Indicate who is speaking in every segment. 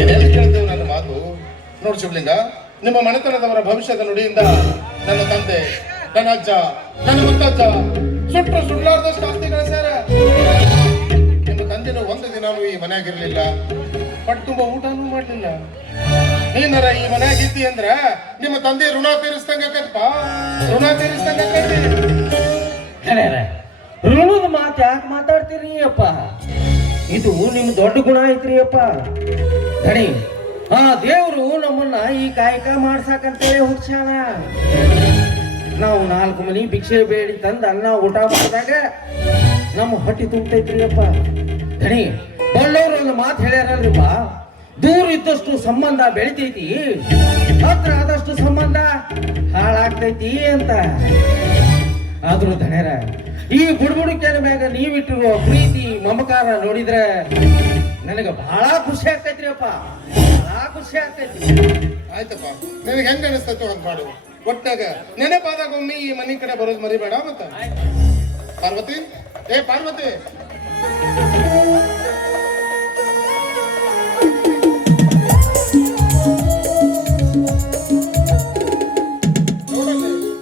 Speaker 1: ನೀನೆಲ್ಲಿ ಕೇಳ್ತೇವೆ ನನ್ನ ಮಾತು. ನೋಡಿ ಶಿವಲಿಂಗ ನಿಮ್ಮ ಮನೆತನದವರ ಭವಿಷ್ಯದ ನುಡಿಯಿಂದ ನನ್ನ ತಂದೆ ನನ್ನ ಅಜ್ಜ ನನ್ನ ಮುತ್ತಜ್ಜ ಸುಟ್ಟು ಸುಳ್ಳಾರ್ದಷ್ಟು ಆಸ್ತಿ ಗಳಿಸ್ಯಾರ ನಿಮ್ಮ ತಂದೆನ ಒಂದು ದಿನಾನು ಈ ಮನೆಯಾಗಿರ್ಲಿಲ್ಲ. ಪಟ್ಟು ತುಂಬ ಊಟನೂ ಮಾಡಲಿಲ್ಲ. ನೀನರ ಈ ಮನೆಯಾಗಿದ್ದಿ ಅಂದ್ರ ನಿಮ್ಮ ತಂದೆ ಋಣ ತೀರಿಸ್ದಂಗ ಆಕೈತಪ್ಪ ಋಣ ತೀರಿಸ್ದಂಗ
Speaker 2: ಖರೇರೆ ಋಣದ ಮಾತು ಯಾಕೆ ಮಾತಾಡ್ತೀರಿ ಅಪ್ಪ? ಇದು ನಿಮ್ ದೊಡ್ಡ ಗುಣ ಐತ್ರಿ ಅಪ್ಪ. ದಣಿ ಆ ದೇವರು ನಮ್ಮನ್ನ ಈ ಕಾಯಕ ಮಾಡ್ಸಾಕಂತೇಳಿ ಹುಚ್ಚಾಣ ನಾವು ನಾಲ್ಕು ಮನಿ ಭಿಕ್ಷೆ ಬೇಡಿ ತಂದು ಅನ್ನ ಊಟ ಮಾಡಿದಾಗ ನಮ್ಮ ಹೊಟ್ಟೆ ತುಂಬತೈತ್ರಿ ಅಪ್ಪ ದಣಿ ಬಳ್ಳವ್ರು ಒಂದು ಮಾತು ಹೇಳ್ಯಾರಲ್ರಿಪ್ಪ ದೂರ ಇದ್ದಷ್ಟು ಸಂಬಂಧ ಬೆಳಿತೈತಿ, ಹತ್ರ ಆದಷ್ಟು ಸಂಬಂಧ ಹಾಳಾಗ್ತೈತಿ ಅಂತ. ಆದ್ರೂ ಧಣೇರ ಈ ಬುಡ್ಬುಡಿಕೆ ಮ್ಯಾಗ ನೀವಿಟ್ಟಿರುವ ಪ್ರೀತಿ ಮಮಕಾರ ನೋಡಿದ್ರೆ ನನಗೆ ಬಹಳ ಖುಷಿ ಆಗ್ತೈತ್ರಿ ಅಪ್ಪ. ಬಹಳ ಖುಷಿ ಆಗ್ತೈತಿ
Speaker 1: ಆಯ್ತಪ್ಪ. ನಿನಗೆ ಹೆಂಗ ಅನಿಸ್ತೈತೋ ಹಂಗ್ ಮಾಡು. ಒಟ್ಟಾಗ ನೆನಪಾದಾಗ ಒಮ್ಮೆ ಈ ಮನೆ ಕಡೆ ಬರೋದು ಮರಿಬೇಡ ಮತ್ತ? ಪಾರ್ವತಿ? ಏ ಪಾರ್ವತಿ!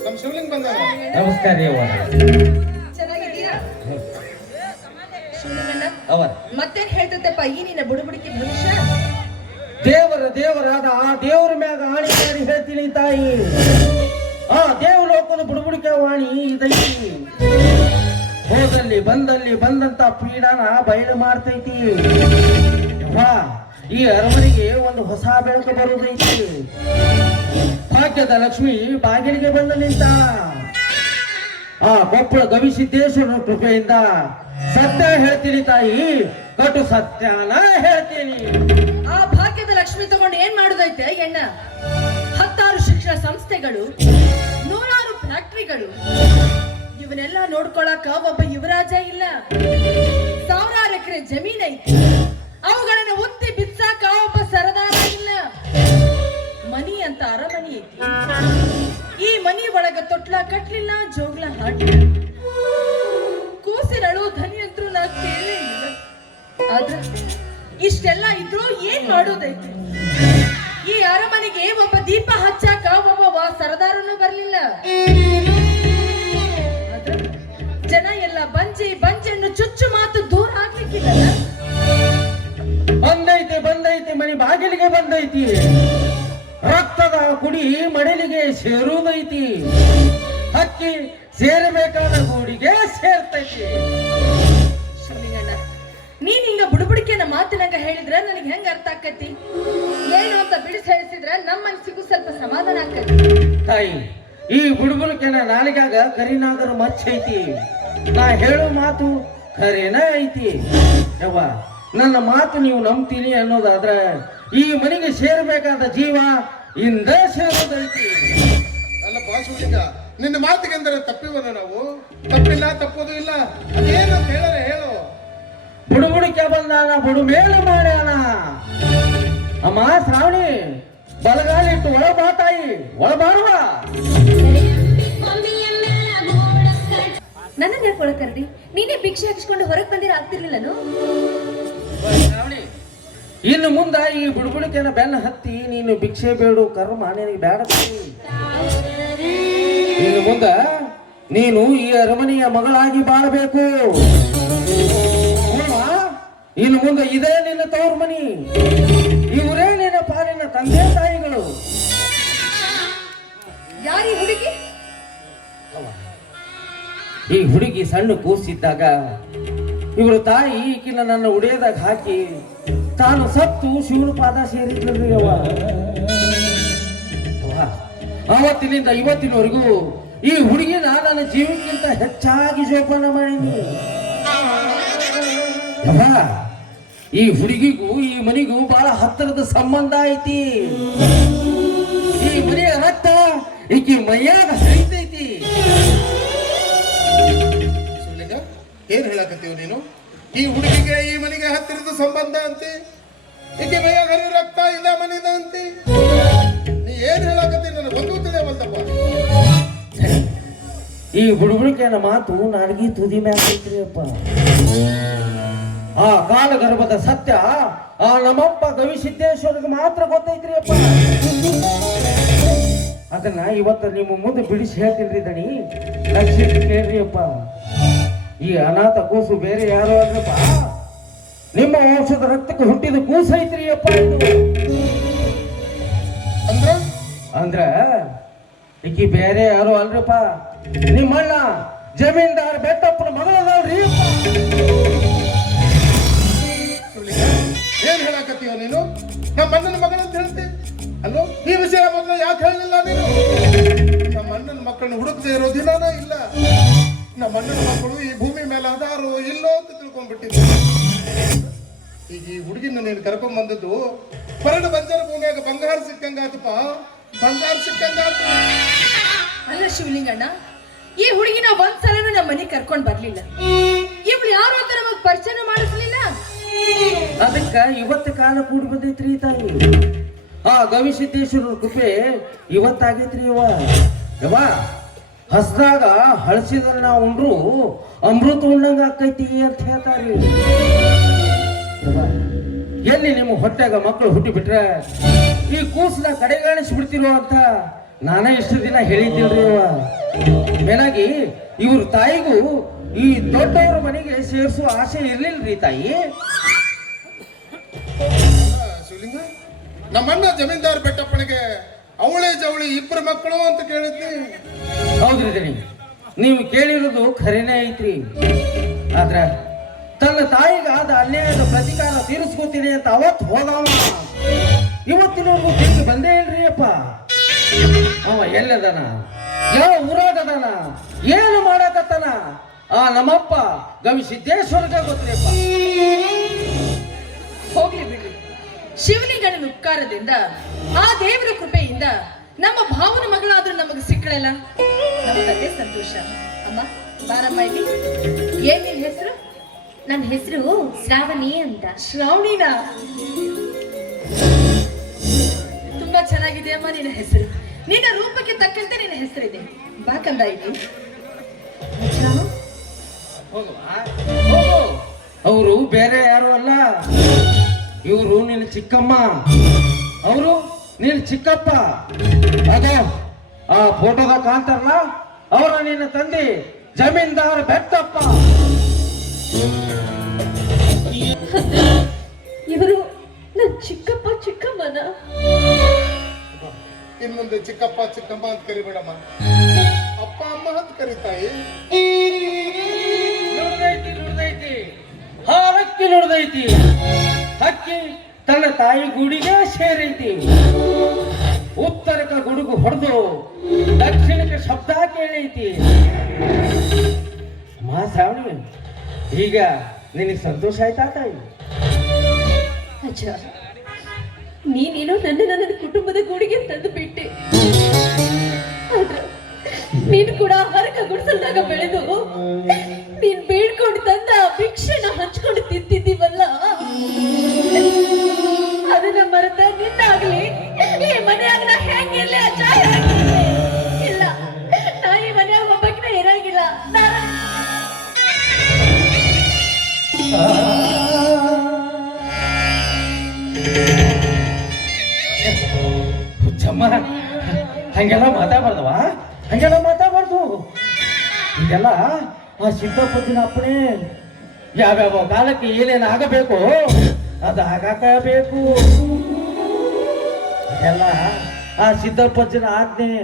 Speaker 1: ನಮ್ ಶಿವಲಿಂಗ್ ಬಂದ
Speaker 2: ನಮಸ್ಕಾರ ರೀ
Speaker 3: ಚೆನ್ನಾಗಿದ್ದೀರಾ?
Speaker 2: ಅವರ
Speaker 3: ಮತ್ತೇನ್ ಹೇಳ್ತೈತಪ್ಪ ಈ ನಿನ್ನ ಭವಿಷ್ಯ?
Speaker 2: ದೇವರ ದೇವರಾದ ಆ ದೇವರ ಮ್ಯಾಗ ಆಣಿ ಮಾಡಿ ಹೇಳ್ತೀನಿ ತಾಯಿ. ಆ ದೇವಲೋಕದ ಬುಡಬುಡಿಕೆ ಬುಡುಬುಡಿಕೆ ವಾಣಿ ಇದೈತಿ ಹೋದಲ್ಲಿ ಬಂದಲ್ಲಿ ಬಂದಂತ ಪೀಡಾನ ಬಯಲು ಮಾಡ್ತೈತಿ. ಈ ಅರಮನೆಗೆ ಒಂದು ಹೊಸ ಬೆಳಕು ಬರುವುದೈತಿ ಭಾಗ್ಯದ ಲಕ್ಷ್ಮಿ ಬಾಗಿಲಿಗೆ ಬಂದ ನಿಂತ. ಆ ಕೊಪ್ಪಳ ಗವಿಸಿದ್ದೇಶ್ವರ ಕೃಪೆಯಿಂದ. ಸತ್ಯ ಹೇಳ್ತೀನಿ ತಾಯಿ, ಕಟು ಸತ್ಯನ ಹೇಳ್ತೀನಿ.
Speaker 3: ಆ ಭಾಗ್ಯದ ಲಕ್ಷ್ಮಿ ತಗೊಂಡು ಏನ್ ಮಾಡುದೈತೆ ಎಣ್ಣ? ಹತ್ತಾರು ಶಿಕ್ಷಣ ಸಂಸ್ಥೆಗಳು, ನೂರಾರು ಫ್ಯಾಕ್ಟರಿಗಳು. ಇವನ್ನೆಲ್ಲ ನೋಡ್ಕೊಳಕ ಒಬ್ಬ ಯುವರಾಜ ಇಲ್ಲ. ಸಾವಿರಾರು ಎಕರೆ ಜಮೀನ್ ಐತಿ. ಅವುಗಳನ್ನ ಒತ್ತಿ ಬಿತ್ಸಾಕ ಒಬ್ಬ ಸರದಾರ ಇಲ್ಲ. ಮನಿ ಅಂತ ಅರಮನಿ ಐತಿ. ಈ ಮನಿ ಒಳಗ ತೊಟ್ಲ ಕಟ್ಲಿಲ್ಲ, ಜೋಗ್ಲ ಹಾಕಿಲ್ಲ ಕೂಸಿರಳು ಧನಿ ಅಂತೂ ನಾ ಕೇಳೇ ಇಲ್ಲ ಆದ್ರ ಇಷ್ಟೆಲ್ಲ ಇದ್ರು ಏನ್ ಮಾಡೋದೈತಿ? ಈ ಅರಮನೆಗೆ ಒಬ್ಬ ದೀಪ ಹಚ್ಚಾಕ ಒಬ್ಬ ವಾ ಸರದಾರನು ಬರ್ಲಿಲ್ಲ. ಜನ ಎಲ್ಲ ಬಂಜಿ ಬಂಜನ್ನು ಚುಚ್ಚು ಮಾತು ದೂರ ಹಾಕ್ಲಿಕ್ಕಿಲ್ಲ.
Speaker 2: ಬಂದೈತೆ ಬಂದೈತೆ, ಮನೆ ಬಾಗಿಲಿಗೆ ಬಂದೈತಿ. ರಕ್ತದ ಕುಡಿ ಮಡಲಿಗೆ ಸೇರುವುದೈತಿ. ಹಕ್ಕಿ ಸೇರಬೇಕಾದ ಗೂಡಿಗೆ ಸೇರ್ತೈತಿ.
Speaker 3: ಶಿವಲಿಂಗಣ್ಣ ನೀನ್ ಹಿಂಗ ಬುಡುಬುಡಿಕೆನ ಮಾತಿನಂಗ ಹೇಳಿದ್ರ ನನಗೆ ಹೆಂಗ ಅರ್ಥ ಆಕತಿ? ಏನು ಅಂತ ಬಿಡಿಸಿ ಹೇಳಿಸಿದ್ರ ನಮ್ಮ ಮನಸ್ಸಿಗೂ ಸ್ವಲ್ಪ ಸಮಾಧಾನ ಆಕತಿ.
Speaker 2: ತಾಯಿ ಈ ಬುಡಬುಡಿಕೆನ ನಾಲಿಗಾಗ ಕರಿನಾಗರ ಮಚ್ಚೈತಿ. ನಾ ಹೇಳೋ ಮಾತು ಖರೇನ ಐತಿ. ಯವ್ವ ನನ್ನ ಮಾತು ನೀವು ನಂಬ್ತೀನಿ ಅನ್ನೋದಾದ್ರೆ ಈ ಮನೆಗೆ ಸೇರಬೇಕಾದ ಜೀವ ಇಂದ ಸೇರೋದೈತಿ
Speaker 1: ಅಲ್ಲಪ್ಪ ಶಿವಲಿಂಗ ನಿನ್ನ ಮಾತಿಗೆ ಅಂದರೆ ತಪ್ಪಿವನ ನಾವು? ತಪ್ಪಿಲ್ಲ ತಪ್ಪೋದು ಇಲ್ಲ. ಅದೇನಂತ ಹೇಳರೆ ಹೇಳು.
Speaker 2: ಬುಡುಬುಡಿಕೆ ಬಂದಾನ ಬುಡು ಮೇಲು ಮಾಡ್ಯಾನ. ಅಮ್ಮ ಶ್ರಾವಣಿ ಬಲಗಾಲಿಟ್ಟು ಒಳ ಬಾ ತಾಯಿ ಒಳ ಬಾರುವ
Speaker 3: ನನ್ನ ಯಾಕೆ ಒಳಕರ್ದಿ ನೀನೇ ಭಿಕ್ಷೆ ಹಾಕಿಸ್ಕೊಂಡು ಹೊರಗೆ ಬಂದಿರ ಆಗ್ತಿರ್ಲಿಲ್ಲನು?
Speaker 2: ಶ್ರಾವಣಿ ಇನ್ನು ಮುಂದ ಈ ಬುಡ್ಬುಡಿಕೆನ ಬೆನ್ನ ಹತ್ತಿ ನೀನು ಭಿಕ್ಷೆ ಬೇಡು ಕರ್ಮ ನಿನಗೆ ಬೇಡ. ಇನ್ನು ಮುಂದ ನೀನು ಈ ಅರಮನೆಯ ಮಗಳಾಗಿ ಬಾಳಬೇಕು. ಇನ್ನು ಮುಂದೆ ಇದೇ ನಿನ್ನ ತವರು ಮನಿ. ಇವರೇ ನಿನ್ನ ಪಾಲಿನ ತಂದೆ ತಾಯಿಗಳು.
Speaker 3: ಯಾರಿ ಹುಡುಗಿ?
Speaker 2: ಈ ಹುಡುಗಿ ಸಣ್ಣ ಕೂಸಿದ್ದಾಗ ಇವರು ತಾಯಿ ಈಕಿನ ನನ್ನ ಉಡಿಯದಾಗ ಹಾಕಿ ತಾನು ಸತ್ತು ಶಿವನ ಪಾದ ಸೇರಿದ್ರಿ ಅವ, ಆವತ್ತಿನಿಂದ ಇವತ್ತಿನವರೆಗೂ ಈ ಹುಡುಗಿನ ನನ್ನ ಜೀವಕ್ಕಿಂತ ಹೆಚ್ಚಾಗಿ ಜೋಪಾನ ಮಾಡಿದ್ವಿ ಈ ಹುಡುಗಿಗೂ, ಈ ಮನಿಗೂ ಬಹಳ ಹತ್ತಿರದ ಸಂಬಂಧ ಐತಿ. ಈ ಮನೆಯ ರಕ್ತ ಈಕಿ ಮೈಯಾಗ ಹರಿತೈತಿ.
Speaker 1: ಏನ್ ಹೇಳಕತ್ತೀವ ನೀನು? ಈ ಹುಡುಗಿಗೆ, ಈ ಮನೆಗೆ ಹತ್ತಿರದ ಸಂಬಂಧ ಅಂತೆ? ಈಕೆ ಮೈಯ ಹರಿ ರಕ್ತ ಇಲ್ಲ ಮನೆಯಿಂದ ಅಂತೆ? ನೀ ಏನ್ ಹೇಳಕತ್ತಿ? ನನಗೆ ಒಂದು ತಿಳಿಯವಲ್ದಪ್ಪ
Speaker 2: ಈ ಬುಡುಬುಡಿಕೆನ ಮಾತು ನನಗೆ ತುದಿ ಅಪ್ಪ ಆ ಕಾಲಗರ್ಭದ ಸತ್ಯ, ಆ ನಮ್ಮಪ್ಪ ಗವಿಸಿದ್ದೇಶ್ವರಿಗೆ ಮಾತ್ರ ಗೊತ್ತೈತ್ರಿ ಅಪ್ಪ ಅದನ್ನ ಇವತ್ತು ನಿಮ್ಮ ಮುಂದೆ ಬಿಡಿಸಿ ಹೇಳ್ತೀನಿ ದಣಿ. ಲಕ್ಷ ಕೇಳ್ರಿ ಅಪ್ಪ ಈ ಅನಾಥ ಕೂಸು ಬೇರೆ ಯಾರು ಅಂದ್ರಪ್ಪ ನಿಮ್ಮ ವಂಶದ ರಕ್ತಕ್ಕೆ ಹುಟ್ಟಿದ ಕೂಸು ಐತ್ರಿ ಅಪ್ಪ ಇದು.
Speaker 1: ಅಂದ್ರ?
Speaker 2: ಅಂದ್ರ ಈಕಿ ಬೇರೆ ಯಾರು ಅಲ್ರಿಪ್ಪ. ನಿಮ್ಮಣ್ಣ ಜಮೀನ್ದಾರ್ ಬೆಟ್ಟಪ್ಪನ ಮಗಳದಲ್ರಿ
Speaker 1: ಏನ್ ಹೇಳಕತ್ತೀವ ನೀನು? ನಮ್ಮ ಅಣ್ಣನ ಮಗಳಂತ ಹೇಳ್ತಿ. ಅಲ್ಲೋ ಈ ವಿಷಯ ಮೊದಲು ಯಾಕೆ ಹೇಳಲಿಲ್ಲ ನೀನು? ನಮ್ಮ ಅಣ್ಣನ ಮಕ್ಕಳನ್ನ ಹುಡುಕದೆ ಇರೋ ದಿನಾನೇ ಇಲ್ಲ. ನಮ್ಮ ಅಣ್ಣನ ಮಕ್ಕಳು ಈ ಭೂಮಿ ಮೇಲೆ ಅದಾರು ಇಲ್ಲೋ ಅಂತ ತಿಳ್ಕೊಂಡ್ಬಿಟ್ಟಿದ್ದೆ ಈಗ ಈ ಹುಡುಗಿನ ನೀನು ಕರ್ಕೊಂಡ್ ಬಂದದ್ದು ಪರಣ ಬಂಜರ ಭೂಮಿಯಾಗ ಬಂಗಾರ ಸಿಕ್ಕಂಗಾತಪ್ಪ ಬಂಗಾರ ಸಿಕ್ಕಂಗಾತ
Speaker 3: ಅಲ್ಲ ಶಿವಲಿಂಗಣ್ಣ ಈ ಹುಡುಗಿನ ಒಂದ್ ಸಲನೂ ನಮ್ಮ ಮನೆಗೆ ಕರ್ಕೊಂಡ್ ಬರ್ಲಿಲ್ಲ. ಇವಳು ಯಾರು ಅಂತ ನಮಗ್ ಪರಿಚಯ ಮಾಡಿಸ್ಲಿಲ್ಲ?
Speaker 2: ಅದಕ್ಕ ಇವತ್ತು ಕಾಲ ಕೂಡಿ ಬಂದೈತ್ರಿ ಈ ತಾಯಿ. ಆ ಗವಿಸಿದ್ದೇಶ್ವರ ಕೃಪೆ ಇವತ್ತಾಗೈತ್ರಿ ಇವ ಯವ್ವ ಹಸ್ದಾಗ ಹಳಸಿದ್ರ ನಾವು ಉಂಡ್ರು, ಅಮೃತ ಉಣ್ಣಂಗ ಆಕೈತಿ ಅಂತ ಹೇಳ್ತಾರೆ ಎಲ್ಲಿ ನಿಮ್ಮ ಹೊಟ್ಟೆಗ ಮಕ್ಕಳು ಹುಟ್ಟಿ ಬಿಟ್ರೆ ಈ ಕೂಸನ್ನ ಕಡೆಗಾಣಿಸಿ ಬಿಡ್ತಿರೋ ಅಂತ ನಾನೇ ಇಷ್ಟು ದಿನ ಹೇಳಿದ್ದೀನಿ ಮೇನಾಗಿ ಇವ್ರ ತಾಯಿಗೂ ಈ ದೊಡ್ಡವರ ಮನೆಗೆ ಸೇರಿಸುವ ಆಸೆ ಇರ್ಲಿಲ್ರಿ ತಾಯಿ?
Speaker 1: ನಮ್ಮಣ್ಣ ಜಮೀನ್ದಾರ್ ಬೆಟ್ಟಪ್ಪನಿಗೆ ಅವಳೆ ಜವಳಿ ಇಬ್ಬರು ಮಕ್ಕಳು ಅಂತ ಕೇಳಿದ್ನಿ.
Speaker 2: ಹೌದ್ರಿ ನೀವು ಕೇಳಿರೋದು ಖರೇನೇ ಐತ್ರಿ. ಆದ್ರೆ, ತನ್ನ ತಾಯಿಗಾದ ಅನ್ಯಾಯದ ಪ್ರತಿಕಾರ ತೀರಿಸ್ಕೋತೀನಿ ಅಂತ ಅವತ್ತು ಹೋದವ. ಇವತ್ತಿನವರೆಗೂ ತಿರುಗಿ ಬಂದೇ ಇಲ್ರಿ ಅಪ್ಪ ಅವ ಎಲ್ಲದನ? ಯಾವ ಊರಾಗದನ? ಏನು ಮಾಡಕತ್ತನ? ಆ ನಮ್ಮಪ್ಪ ಗವಿ ಸಿದ್ದೇಶ್ವರಗೆ ಗೊತ್ತ್ರಿ ಅಪ್ಪ
Speaker 3: ಹೋಗ್ಲಿ ಬಿಡ್ರಿ. ಶಿವಲಿಂಗನ ಉಪಕಾರದಿಂದ ಆ ದೇವರ ಕೃಪೆಯಿಂದ ನಮ್ಮ ಭಾವನ ಮಗಳಾದ್ರೂ ನಮಗೆ ಸಿಕ್ಕಳಲ್ಲ ನಮಗದೇ ಸಂತೋಷ. ಅಮ್ಮ, ಬಾರಮ್ಮ ಇಲ್ಲಿ. ಏನ್ ಹೆಸರು?
Speaker 4: ನನ್ನ ಹೆಸರು ಶ್ರಾವಣಿ ಅಂತ.
Speaker 3: ಶ್ರಾವಣಿನ? ತುಂಬಾ ಚೆನ್ನಾಗಿದೆ ಅಮ್ಮ ನಿನ್ನ ಹೆಸರು. ನಿನ್ನ ರೂಪಕ್ಕೆ ತಕ್ಕಂತೆ ನಿನ್ನ ಹೆಸರಿದೆ. ಬಾ ಕಂದ ಇಲ್ಲಿ.
Speaker 2: ಅವರು ಬೇರೆ ಯಾರು ಅಲ್ಲ. ಇವರು ನಿನ್ನ ಚಿಕ್ಕಮ್ಮ. ಅವರು? ನಿನ್ನ ಚಿಕ್ಕಪ್ಪ. ಅದೇ ಆ ಫೋಟೋದ ಕಾಂತಾರಲ್ಲ ಅವರ ನಿನ್ನ ತಂದೆ ಜಮೀನ್ದಾರ ಬೆಟ್ಟಪ್ಪ.
Speaker 4: ಇವರು ನನ್ನ ಚಿಕ್ಕಪ್ಪ ಚಿಕ್ಕಮ್ಮನ.
Speaker 1: ಇನ್ ಮುಂದೆ ಚಿಕ್ಕಪ್ಪ ಚಿಕ್ಕಮ್ಮ ಅಂತ ಕರಿಬೇಡಮ್ಮ. ಅಪ್ಪ ಅಮ್ಮ ಅಂತ ಕರಿತಾಯಿ.
Speaker 2: ನುಡ್ದೈತಿ ನುಡ್ದೈತಿ. ಹಾರಕ್ಕಿ ನುಡ್ದೈತಿ. ಹಕ್ಕಿ ತನ್ನ ತಾಯಿ ಗುಡಿಗೆ ಸೇರೈತಿ ಉತ್ತರಕ ಗುಡುಗು ಹೊಡೆದು ದಕ್ಷಿಣಕ್ಕೆ ಶಬ್ದ ಕೇಳೈತಿ. ಮಾ ಶ್ರಾವಣಿ, ಈಗ ನಿನಗೆ ಸಂತೋಷ ಆಯ್ತಾ ತಾಯಿ?
Speaker 4: ಅಜ್ಜ, ನೀನೇನೋ ನನ್ನ ನನ್ನ ಕುಟುಂಬದ ಗುಡಿಗೆ ತಂದು ಬಿಟ್ಟೆ. ನೀನು ಕೂಡ ಹರಕ ಗುಡಿಸಲ್ದಾಗ ಬೆಳೆದು ನೀನ್ ಬೀಳ್ಕೊಂಡು ತಂದ ಭಿಕ್ಷೆನ ಹಂಚ್ಕೊಂಡು ತಿಂತಿದ್ದೀವಲ್ಲ. ಮನೆಯಾಗ ನಾ ಹೆಂಗಿರ್ಲಿ. ಇಲ್ಲ? ಇಲ್ಲ ನಾ ಈ ಮನೆಯಾಗ ಒಬ್ಬಕಿನ ಇರಂಗಿಲ್ಲ.
Speaker 2: ಹುಚ್ಚಮ್ಮ, ಹಂಗೆಲ್ಲ ಮಾತಾಡ್ಬಾರ್ದವ ಹಂಗೆಲ್ಲ ಮಾತಾಡ್ಬಾರ್ದು. ಇದೆಲ್ಲ ಆ ಸಿದ್ದಪ್ಪತ್ತಿನ ಅಪ್ಪಣೆ ಯಾವ್ಯಾವ ಕಾಲಕ್ಕೆ ಏನೇನು ಆಗಬೇಕು ಅದು ಆಗಾಕಬೇಕು ಎಲ್ಲ ಆ ಸಿದ್ದಪ್ಪಜ್ಜನ ಆಜ್ಞೆ.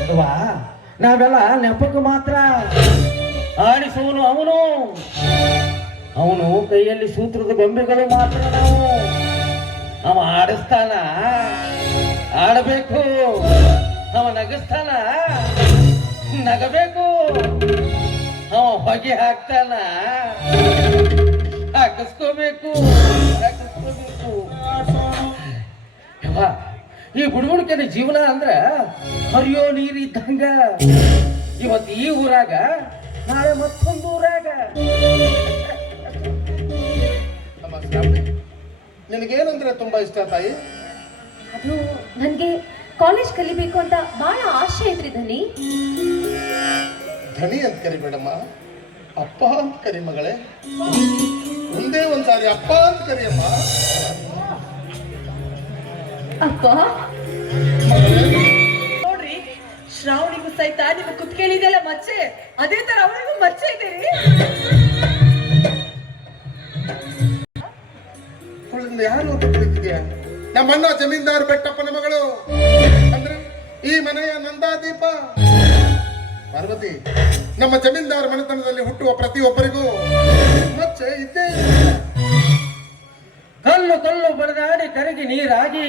Speaker 2: ಅಲ್ವಾ? ನಾವೆಲ್ಲ ನೆಪಕ್ಕೆ ಮಾತ್ರ ಆಡಿಸುವನು ಅವನು. ಅವನು ಕೈಯಲ್ಲಿ ಸೂತ್ರದ ಗೊಂಬೆಗಳು ಮಾತ್ರ ನಾವು. ಅವ ಆಡಿಸ್ತಾನ ಆಡಬೇಕು. ಅವ ನಗಿಸ್ತಾನ ನಗಬೇಕು. ಅವ ಹೊಗೆ ಹಾಕ್ತಾನ ಹಾಕಿಸ್ಕೋಬೇಕು. ಹಾಕಿಸ್ಕೋಬೇಕು. ಈ ಬುಡ್ಬುಡ್ಕೆನ ಜೀವನ ಅಂದ್ರೆ ಹರಿಯೋ ನೀರು ಇದ್ದಂಗ ಇವತ್ತು ಈ ಊರಾಗ ನಾಳೆ ಮತ್ತೊಂದು ಊರಾಗ.
Speaker 1: ನಿನಗೇನಂದ್ರೆ ತುಂಬಾ ಇಷ್ಟ ತಾಯಿ?
Speaker 4: ಅದು ನನಗೆ ಕಾಲೇಜ್ ಕಲಿಬೇಕು ಅಂತ ಬಹಳ ಆಸೆ ಐತ್ರಿ ಧನಿ.
Speaker 1: ಧನಿ ಅಂತ ಕರಿಬೇಡಮ್ಮ ಅಪ್ಪ ಅಂತ ಕರಿ ಮಗಳೇ. ಒಂದೇ ಒಂದು ಒಂದ್ಸಾರಿ ಅಪ್ಪ ಅಂತ ಕರಿಯಮ್ಮ.
Speaker 4: ಅಪ್ಪ.
Speaker 3: ನೋಡ್ರಿ, ಶ್ರಾವಣಿಗೂ ಸಹಿತ ನಿಮ್ಮ ಕುತ್ಕೇಳಿದೆಲ್ಲ ಮಚ್ಚೆ? ಅದೇ ತರ ಅವರಿಗೂ ಮಚ್ಚೆ ಇದೆ ರೀ.
Speaker 1: ಯಾರು ಅಂತ ತಿಳಿದಿದ್ಯಾ ನಮ್ಮಣ್ಣ ಜಮೀನ್ದಾರ್ ಬೆಟ್ಟಪ್ಪನ ಮಗಳು. ಅಂದ್ರೆ ಈ ಮನೆಯ ನಂದಾದೀಪ. ಪಾರ್ವತಿ, ನಮ್ಮ ಜಮೀನ್ದಾರ್ ಮನೆತನದಲ್ಲಿ ಹುಟ್ಟುವ ಪ್ರತಿಯೊಬ್ಬರಿಗೂ ಮಚ್ಚೆ ಇದ್ದೇ.
Speaker 2: ಕಲ್ಲು ಕಲ್ಲು ಬಡದಾಡಿ ಕರಗಿ ನೀರಾಗಿ.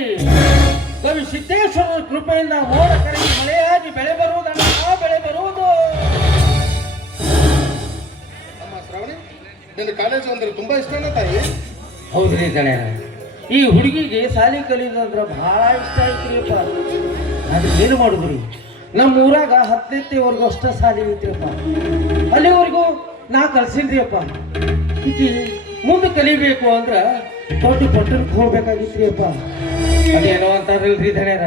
Speaker 2: ಕವಿ ಸಿದ್ದೇಶ್ವರ ಕೃಪೆಯಿಂದ ಮೋಡ ಕರಗಿ ಮಳೆಯಾಗಿ ಬೆಳೆ ಬರುವುದನ್ನ ಬೆಳೆ ಬರುವುದು.
Speaker 1: ಅಮ್ಮ ಶ್ರಾವಣಿ ನಿನ್ನ ಕಾಲೇಜು ಅಂದ್ರೆ ತುಂಬಾ ಇಷ್ಟನ ತಾಯಿ?
Speaker 2: ಹೌದ್ರಿ ಕಣೆ. ಈ ಹುಡುಗಿಗೆ ಸಾಲಿ ಕಲಿಯೋದಂದ್ರೆ ಬಹಳ ಇಷ್ಟ ಐತ್ರಿಯಪ್ಪ ಅದು ಏನು ಮಾಡಿದ್ರಿ? ನಮ್ಮ ಊರಾಗ ಹತ್ತನೇತ್ತೆವರೆಗೂ ಅಷ್ಟೇ ಸಾಲಿ ಐತ್ರಿಯಪ್ಪ ಅಲ್ಲಿವರೆಗೂ ನಾ ಕಲ್ಸಿನ್ರಿಯಪ್ಪ ಈಕಿ ಮುಂದೆ ಕಲಿಬೇಕು ಅಂದ್ರ ದೊಡ್ಡ ಪಟ್ಟಣಕ್ಕೆ ಹೋಗ್ಬೇಕಾಗಿತ್ರಿಯಪ್ಪ. ಅದೇನೋ ಅಂತಾರಲ್ರಿ ಧಣ್ಯರ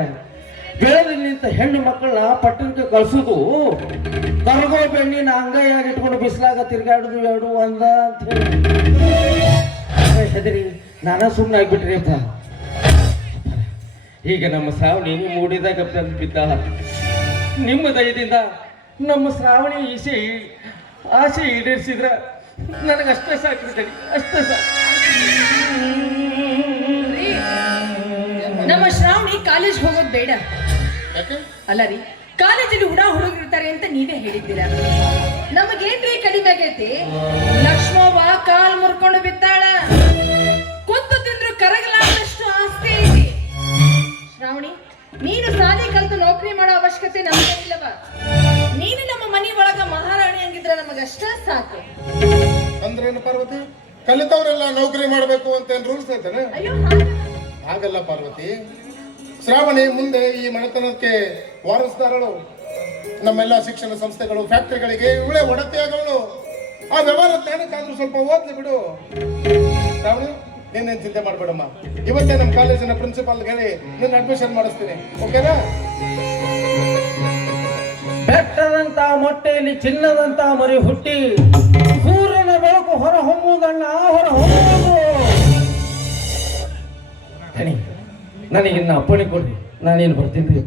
Speaker 2: ಬೆಳೆದ ನಿಂತ ಹೆಣ್ಣು ಮಕ್ಕಳನ್ನ ಪಟ್ಟಣಕ್ಕೆ ಕಳ್ಸೋದು, ಕರಗೋ ಬೆಣ್ಣಿನ ಅಂಗೈಯಾಗಿ ಇಟ್ಕೊಂಡು ಬಿಸಿಲಾಗ ತಿರ್ಗಾಡುದು ಎರಡು ಅಂದ ಅಂತ ಹೇಳಿ. ನಾನ ಸುಮ್ಮನೆ ಆಗ್ಬಿಟ್ರಿ ಅಪ್ಪ ಈಗ ನಮ್ಮ ಶ್ರಾವಣಿ ಮೂಡಿದಾಗ ಬಂದು ಬಿದ್ದ. ನಿಮ್ಮ ದಯದಿಂದ ನಮ್ಮ ಶ್ರಾವಣಿ ಈಸೆ ಆಸೆ ಈಡೇರಿಸಿದ್ರ ನನಗಷ್ಟೇ ಸಾಕು ಅಷ್ಟೇ ಸಾಕು.
Speaker 3: ನಮ್ಮ ಶ್ರಾವಣಿ ಕಾಲೇಜ್ ಹೋಗೋದು ಬೇಡ.
Speaker 1: ಯಾಕೆ?
Speaker 3: ಅಲ್ಲ ರೀ ಕಾಲೇಜಲ್ಲಿ ಹುಡ ಹುಡುಗಿರ್ತಾರೆ ಅಂತ ನೀವೇ ಹೇಳಿದ್ದೀರಾ. ನಮಗೇನ್ರಿ ಕಡಿಮೆ ಆಗೈತಿ. ಲಕ್ಷ್ಮವ್ವ ಕಾಲ್ ಮುರ್ಕೊಂಡು ಬಿದ್ದಾಳ. ಕೊತ್ತು ತಿಂದ್ರು ಕರಗಲಾದಷ್ಟು ಆಸ್ತಿ ಐತಿ ಶ್ರಾವಣಿ ನೀನು ಸಾಲಿ ಕಲ್ತು ನೌಕರಿ ಮಾಡೋ ಅವಶ್ಯಕತೆ ನಮಗೇನಿಲ್ಲವ ನೀನು ನಮ್ಮ ಮನೆ ಒಳಗ ಮಹಾರಾಣಿ ಹಂಗಿದ್ರೆ ನಮಗಷ್ಟ ಸಾಕು.
Speaker 1: ಅಂದ್ರೇನು ಪಾರ್ವತಿ? ಕಲಿತವರೆಲ್ಲ ನೌಕರಿ ಮಾಡಬೇಕು ಅಂತ ಏನು ರೂಲ್ಸ್ ಐತಾನೆ?
Speaker 3: ಅಯ್ಯೋ ಹಾಗಲ್ಲ.
Speaker 1: ಹಾಗಲ್ಲ ಪಾರ್ವತಿ. ಶ್ರಾವಣಿ ಮುಂದೆ ಈ ಮನೆತನಕ್ಕೆ ವಾರಸ್ದಾರಳು. ನಮ್ಮೆಲ್ಲ ಶಿಕ್ಷಣ ಸಂಸ್ಥೆಗಳು ಫ್ಯಾಕ್ಟರಿಗಳಿಗೆ ಇವಳೆ ಒಡತಿಯಾಗವಳು ಆ ವ್ಯವಹಾರ ಜ್ಞಾನಕ್ಕಾದ್ರೂ ಸ್ವಲ್ಪ ಓದ್ಲಿ ಬಿಡು. ಶ್ರಾವಣಿ ನೀನೇನ್ ಚಿಂತೆ ಮಾಡ್ಬೇಡಮ್ಮ. ಇವತ್ತೇ ನಮ್ಮ ಕಾಲೇಜಿನ ಪ್ರಿನ್ಸಿಪಾಲ್ ಹೇಳಿ ನಿನ್ನ ಅಡ್ಮಿಷನ್ ಮಾಡಿಸ್ತೀನಿ. ಓಕೆನಾ
Speaker 2: ಬೆಟ್ಟದಂತ ಮೊಟ್ಟೆಯಲ್ಲಿ ಚಿನ್ನದಂತ ಮರಿ ಹುಟ್ಟಿ. ಹೊರ ಹೊಮ್ಮುವುದಣ್ಣ ಹೊರ ಹೊಮ್ಮುವುದು ನನಗಿನ್ನ ಅಪ್ಪಣೆ ಕೊಡ್ರಿ ನಾನೇನು ಬರ್ತೀನಿ?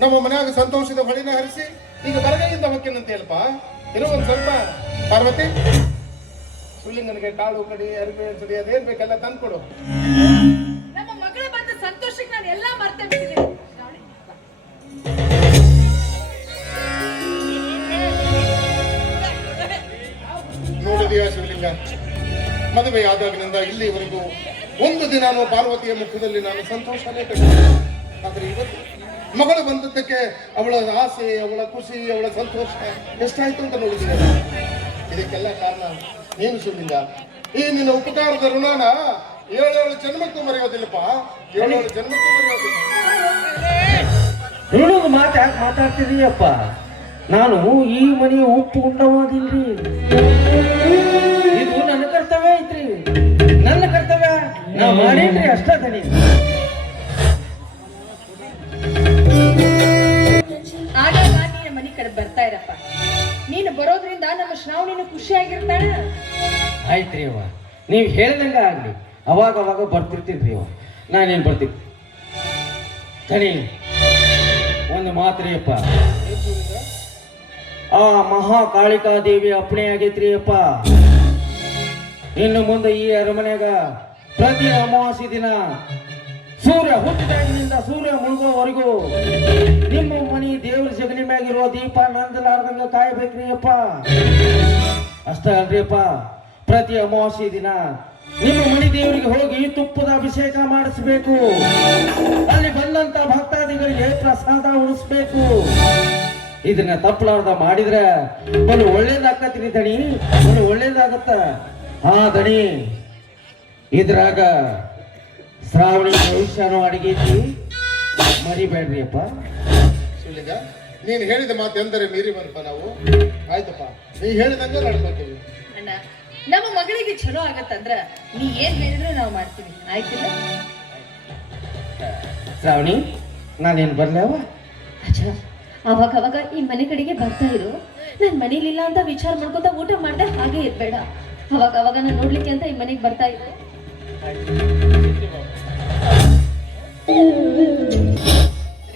Speaker 1: ನಮ್ಮ ಮನೆಯಾಗ ಸಂತೋಷದ ಹೊಳಿನ ಹರಿಸಿ ಈಗ ಬರಗೈಯಿಂದ ಹೊಕ್ಕಿನಂತ ಹೇಳಪ್ಪ ಇರೋ ಒಂದು ಸ್ವಲ್ಪ. ಪಾರ್ವತಿ ಸುಳ್ಳಿಂಗನಿಗೆ ಕಾಳು ಕಡಿ ಅರಿವೆ ಸಡಿ ಅದೇನ್ ಬೇಕೆಲ್ಲ ತಂದ್ಕೊಡು. ಮದುವೆ ಆದಾಗಿನಿಂದ ಇಲ್ಲಿವರೆಗೂ ಒಂದು ದಿನಾನು ಪಾರ್ವತಿಯ ಮುಖದಲ್ಲಿ ನಾನು ಸಂತೋಷನೇ ಕಂಡಿದ್ದೆ ಆದರೆ ಇವತ್ತು ಮಗಳು ಬಂದದ್ದಕ್ಕೆ ಅವಳ ಆಸೆ, ಅವಳ ಖುಷಿ, ಅವಳ ಸಂತೋಷ ಎಷ್ಟಾಯ್ತು ಅಂತ ನೋಡಿದ್ದೀನಿ ಇದಕ್ಕೆಲ್ಲ ಕಾರಣ ನೀನು ಶಿವಲಿಂಗ ಈ ನಿನ್ನ ಉಪಕಾರದ ಋಣಾನ ಏಳೇಳು ಜನ್ಮಕ್ಕೂ ಮರೆಯೋದಿಲ್ಲಪ್ಪ. ಏಳೇಳು ಜನ್ಮಕ್ಕೂ ಮರೆಯೋದಿಲ್ಲ.
Speaker 2: ಋಣದ ಮಾತು ಯಾಕೆ ಮಾತಾಡ್ತಿದೀಯಪ್ಪ? ನಾನು ಈ ಮನೆಯ ಉಪ್ಪು ಉಂಡವಾದಿಲ್ರಿ ಇದು ನನ್ನ ಕರ್ತವ್ಯ ಐತ್ರಿ. ನನ್ನ ಕರ್ತವ್ಯ ನಾ ಮಾಡೇನ್ರಿ ಅಷ್ಟ ತಡಿ.
Speaker 3: ಆಗಾಗ ನೀನು ಮನೆ ಕಡೆ ಬರ್ತಾ ಇರಪ್ಪ. ನೀನು ಬರೋದ್ರಿಂದ ನಮ್ಮ ಶ್ರಾವಣಿನ ಖುಷಿಯಾಗಿರ್ತಾಳೆ
Speaker 2: ಆಯ್ತ್ರಿ ಅವ್ವ. ನೀವು ಹೇಳ್ದಂಗ ಆಗ್ಲಿ. ಅವಾಗ ಅವಾಗ ಬರ್ತಿರ್ತೀನಿ ನಾನು ನಾನೇನು ಬರ್ತೀನಿ ತನಿ ಒಂದು ಮಾತ್ರಿ ಅಪ್ಪ.
Speaker 1: ಆ ಮಹಾ
Speaker 2: ಆ ಮಹಾಕಾಳಿಕಾ ದೇವಿ ಅಪ್ಪಣೆ ಆಗೈತ್ರಿ ಅಪ್ಪ. ಇನ್ನು ಮುಂದೆ ಈ ಅರಮನೆಯಾಗ ಪ್ರತಿ ಅಮಾವಾಸ್ಯ ದಿನ ಸೂರ್ಯ ಹುಟ್ಟಿದಾಗಿನಿಂದ ಸೂರ್ಯ ಮುಳುಗೋವರೆಗೂ ನಿಮ್ಮ ಮನಿ ದೇವ್ರ ಜಗನಿ ಮ್ಯಾಗಿರೋ ದೀಪ ನಂದಲಾರ್ದಂಗ ಕಾಯ್ಬೇಕ್ರಿ ಅಪ್ಪ. ಅಷ್ಟ ಅಲ್ರಿ ಅಪ್ಪ, ಪ್ರತಿ ಅಮಾವಾಸ್ಯ ದಿನ ನಿಮ್ಮ ಮನಿ ದೇವರಿಗೆ ಹೋಗಿ ತುಪ್ಪದ ಅಭಿಷೇಕ ಮಾಡಿಸ್ಬೇಕು. ಅಲ್ಲಿ ಬಂದಂತ ಭಕ್ತಾದಿಗಳಿಗೆ ಪ್ರಸಾದ ಉಳಿಸ್ಬೇಕು ಇದನ್ನ ತಪ್ಪಲಾರ್ದ ಮಾಡಿದ್ರೆ ಬಲು ಒಳ್ಳೇದಾಗತ್ತೀನಿ ತಣಿ ಬಲು ಒಳ್ಳೇದಾಗತ್ತ. ಹಾ ದಣಿ ಇದ್ರಾಗ ಶ್ರಾವಣಿ ಭವಿಷ್ಯನೂ ಅಡಿಗೆ ಮರಿಬೇಡ್ರಿ ಅಪ್ಪ.
Speaker 1: ಶಿವಲಿಂಗ ನೀನು ಹೇಳಿದ ಮಾತು ಎಂದರೆ ಮೀರಿ ಬಂದಪ್ಪ ನಾವು? ಆಯ್ತಪ್ಪ. ನೀ ಹೇಳಿದಂಗೆ ನಡ್ಕೊತೀವಿ.
Speaker 3: ಅಣ್ಣ ನಮ್ಮ ಮಗಳಿಗೆ ಚಲೋ ಆಗತ್ತಂದ್ರ ನೀ ಏನ್ ಹೇಳಿದ್ರು ನಾವು ಮಾಡ್ತೀವಿ. ಆಯ್ತಿಲ್ಲ?
Speaker 2: ಶ್ರಾವಣಿ ನಾನೇನು ಬರ್ಲವ
Speaker 4: ಅಜ್ಜ ಅವಾಗ ಅವಾಗ ಈ ಮನೆ ಕಡೆಗೆ ಬರ್ತಾ ಇರು. ನಾನು ಮನೇಲಿಲ್ಲ ಅಂತ ವಿಚಾರ ಮಾಡ್ಕೊತ ಊಟ ಮಾಡ್ದೆ ಹಾಗೆ ಇರ್ಬೇಡ. ಅವಾಗ ಅವಾಗ ನಾನು ನೋಡ್ಲಿಕ್ಕೆ ಅಂತ ಈ ಮನೆಗೆ ಬರ್ತಾ ಇದ್ದೆ.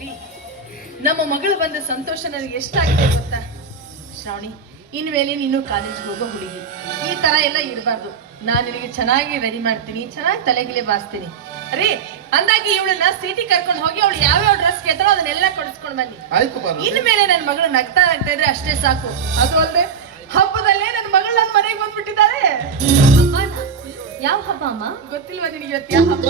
Speaker 3: ರೀ ನಮ್ಮ ಮಗಳು ಬಂದ ಸಂತೋಷ ನನಗೆ ಎಷ್ಟಾಗಿದೆ ಗೊತ್ತಾ? ಶ್ರಾವಣಿ ಇನ್ಮೇಲೆ ನೀನು ಕಾಲೇಜ್ಗೆ ಹೋಗೋ ಹುಡುಗಿ. ಈ ತರ ಎಲ್ಲ ಇರಬಾರ್ದು. ನಾನು ನಿನಗೆ ಚೆನ್ನಾಗಿ ರೆಡಿ ಮಾಡ್ತೀನಿ ಚೆನ್ನಾಗಿ ತಲೆಗಿಲೆ ಬಾಸ್ತೀನಿ ರೀ ಅಂದಾಗಿ ಇವಳನ್ನ ಸಿಟಿ ಕರ್ಕೊಂಡು ಹೋಗಿ ಅವಳು ಯಾವ್ಯಾವ ಡ್ರೆಸ್ ಕೇಳ್ತಾಳೋ ಅದನ್ನೆಲ್ಲ ಕೊಡಿಸ್ಕೊಂಡು ಬನ್ನಿ. ಇನ್ಮೇಲೆ ನನ್ನ ಮಗಳು ನಗ್ತಾ ನಗ್ತಾ ಇದ್ರೆ ಅಷ್ಟೇ ಸಾಕು. ಅದು ಅಲ್ಲದೆ ಹಬ್ಬದಲ್ಲೇ ನನ್ನ ಮಗಳು ನನ್ನ ಮನೆಗೆ ಬಂದ್ಬಿಟ್ಟಿದ್ದಾರೆ
Speaker 4: ಹಬ್ಬನಾ? ಯಾವ ಹಬ್ಬ ಅಮ್ಮ
Speaker 3: ಗೊತ್ತಿಲ್ವಾ ನಿನಗೆ ಇವತ್ತು ಯಾವ ಹಬ್ಬ?